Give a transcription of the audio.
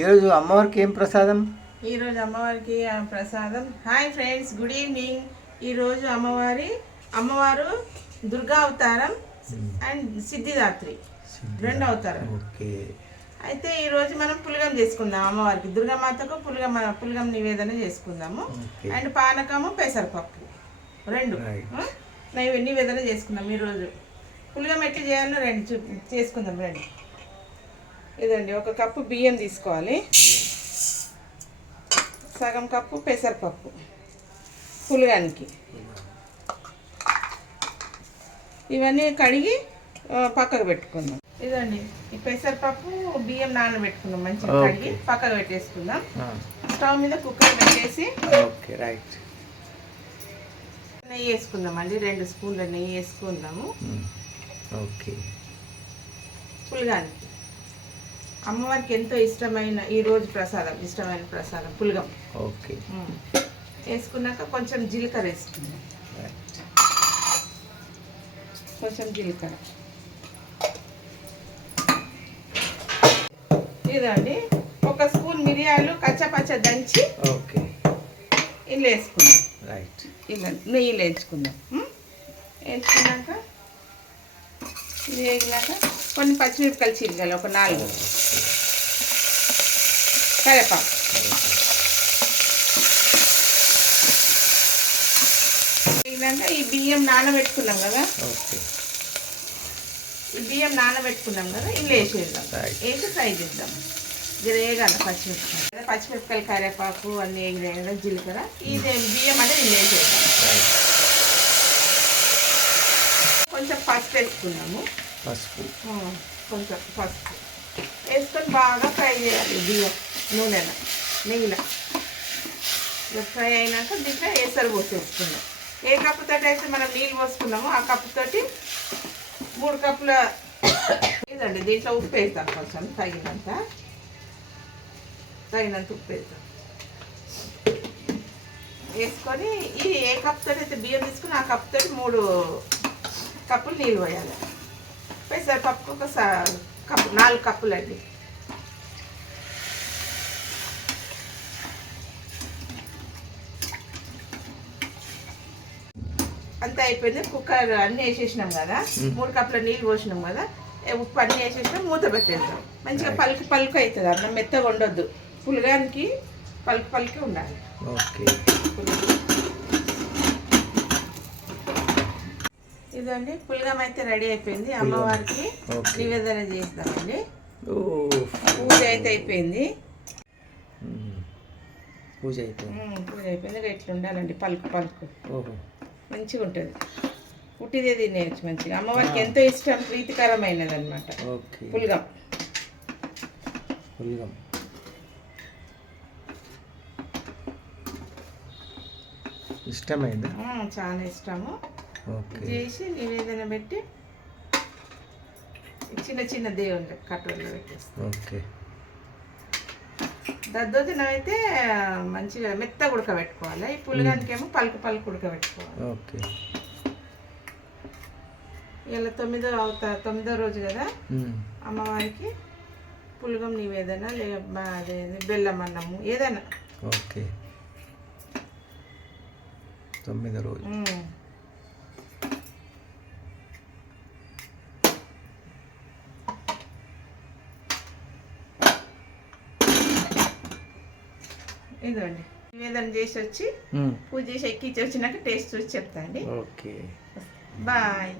ఈరోజు అమ్మవారికి ఏం ప్రసాదం? ఈరోజు అమ్మవారికి ఆ ప్రసాదం. Hi friends good evening. ఈరోజు అమ్మవారి అమ్మవారు దుర్గా అవతారం అండ్ సిద్ధిదాత్రి రెండు అవతారం. ఓకే. అయితే ఈరోజు మనం పులగం చేసుకుందాం అమ్మవారికి. దుర్గామాతకు పులగం పులగం నివేదన చేసుకుందాము. అండ్ పానకము పెసరపప్పు రెండు. నివేదన చేసుకుందాం ఈరోజు పులగం ఎట్లా చేయాలో రెండు చూ చేసుకుందాం రండి. ఇదండి ఒక కప్పు బియ్యం తీసుకోవాలి. సగం కప్పు పెసరపప్పు పులగానికి. ఇవన్నీ కడిగి పక్కకు పెట్టుకుందాం. ఇదండి ఈ పెసరపప్పు బియ్యం నానబెట్టుకుందాం మంచిగా. కడిగి పక్కకు పెట్టేసుకుందాం. స్టవ్ మీద కుక్కర్ పెట్టేసి ఓకే రైట్. నెయ్యి వేసుకుందాం అండి రెండు స్పూన్ల నెయ్యి వేసుకుందాము. ఓకే. పులగానికి. అమ్మవారికి ఎంతో ఇష్టమైన ఈ రోజు ప్రసాదం ఇష్టమైన ప్రసాదం పులగం. ఓకే. వేసుకున్నాక కొంచెం జీలకర్ర వేసుకుందాం. రైట్ కొంచెం జీలకర్ర. ఇదండి ఒక స్పూన్ మిరియాలు కచ్చపచ్చ దంచి ఓకే. ఇందులో వేసుకుందాం. రైట్ ఇలా నెయ్యిలో వేయించుకుందాం. ఉమ్. ఇది వేగినాక కొన్ని పచ్చిమిరపకాయలు చీరగాలి ఒక నాలుగు. కరేపాకు. వేగినాక ఈ బియ్యం నానబెట్టుకున్నాం కదా. ఈ బియ్యం నానబెట్టుకున్నాం కదా ఇందులో వేసేద్దాం. వేసి ఫ్రై చేద్దాం. వేగాలి పచ్చిమిరపకాయలు. పచ్చిమిరపకాయలు కరేపాకు అన్నీ వేగినాయి కదా జీలకర్ర. ఇది బియ్యం అంటే ఇందులో వేసేద్దాం. కొంచెం పసుపు వేసుకున్నాము. పసుపు. కొంచెం పసుపు. వేసుకొని బాగా ఫ్రై చేయాలి బియ్యం నూనెలో నెయ్యిలో. ఫ్రై అయినాక దీంట్లో ఏసరు పోసేసుకుందాం. ఏ కప్పుతోటి అయితే మనం నీళ్ళు పోసుకున్నామో ఆ కప్పుతోటి మూడు కప్పుల ఇదండి దీంట్లో ఉప్పు వేస్తాం కొంచెం తగినంత. తగినంత ఉప్పు వేస్తాం వేసుకొని ఈ ఏ కప్పుతో అయితే బియ్యం తీసుకుని ఆ కప్పుతోటి మూడు కప్పులు నీళ్ళు పోయాలి. పెసరపప్పుకు ఒక స- కప్పు నాలుగు కప్పులు అండి. అంతా అయిపోయింది. కుక్కర్ అన్నీ వేసేసినాం కదా. మూడు కప్పుల నీళ్ళు పోసినాం కదా. ఉప్పు అన్నీ వేసేసినాం మూత పెట్టేద్దాం. మంచిగా పలుకు పలుకు అవుతుంది. అన్నం మెత్తగా ఉండొద్దు. పులగానికి పలుకు పలుకు ఉండాలి. ఓకే ఇదండి పులగం అయితే రెడీ అయిపోయింది. అమ్మవారికి. నివేదన చేస్తామండి. పూజ అయితే అయిపోయింది. పూజ అయిపోయింది. పూజ అయిపోయింది. ఇట్లా ఉండాలండి పలుకు పలుకు. ఓహో. మంచిగా ఉంటుంది. పుట్టిదే తినేయచ్చు మంచిగా. అమ్మవారికి ఎంతో ఇష్టం ప్రీతికరమైనది అనమాట పులగం. పుల్గం. ఇష్టమైందా? చాలా ఇష్టము. చేసి నివేదన పెట్టి చిన్న చిన్న దేవుళ్ళు కట్టూరులో పెట్టేస్తాం. ఓకే. దద్దోజనం అయితే మంచిగా మెత్తగా ఉడకబెట్టుకోవాలి ఈ పులగానికి ఏమో పలుకు పలుకు ఉడకబెట్టుకోవాలి ఓకే. ఇలా తొమ్మిదో అవుతా తొమ్మిదో రోజు కదా? మ్మ్. అమ్మవారికి పులగం నివేదన లే అదే బెల్లం అన్నము ఏదైనా. ఓకే. తొమ్మిదో రోజు. ఇదండి నివేదన చేసి వచ్చి. పూజ చేసి ఎక్కించి వచ్చినాక టేస్ట్ చూసి చెప్తా అండి. ఓకే. బాయ్.